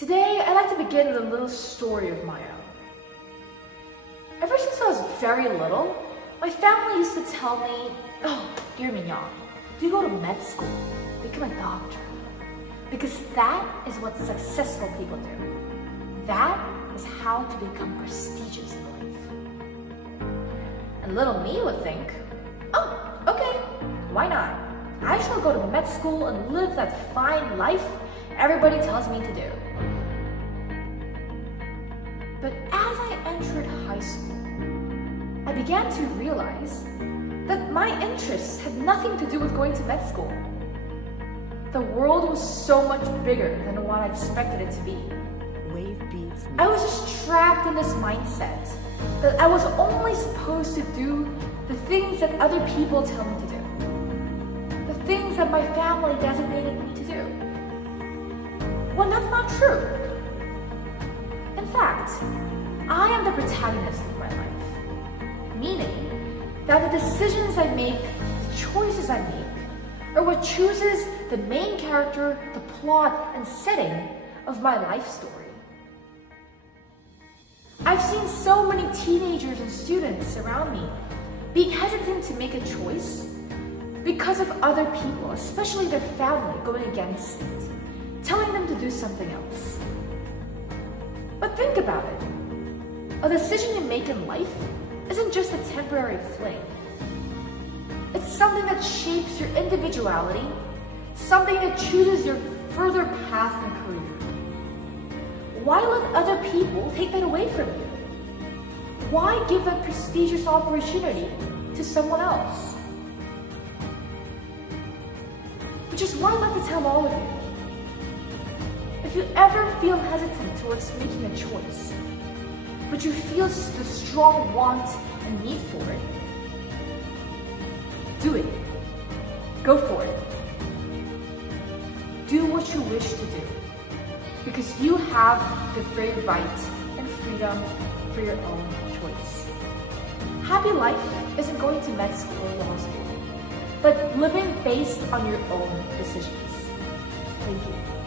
Today, I'd like to begin with a little story of my own. Ever since I was very little, my family used to tell me, "Oh, dear Minyong, do you go to med school? Become a doctor. Because that is what successful people do. That is how to become prestigious in life." And little me would think, "Oh, okay, why not? I shall go to med school and live that fine life everybody tells me to do." But as I entered high school, I began to realize that my interests had nothing to do with going to med school. The world was so much bigger than what I expected it to be. I was just trapped in this mindset that I was only supposed to do the things that other people tell me to do. The things that my family designated me to do. Well, that's not true. In fact, I am the protagonist of my life. Meaning that the decisions I make, the choices I make, are what chooses the main character, the plot, and setting of my life story. I've seen so many teenagers and students around me being hesitant to make a choice because of other people, especially their family, going against it, telling them to do something else. But think about it. A decision you make in life isn't just a temporary fling. It's something that shapes your individuality, something that chooses your further path and career. Why let other people take that away from you? Why give that prestigious opportunity to someone else? Which is what I'd like to tell all of you. If you ever feel hesitant towards making a choice, but you feel the strong want and need for it, do it. Go for it. Do what you wish to do, because you have the free right and freedom for your own choice. Happy life isn't going to med school or law school, but living based on your own decisions. Thank you.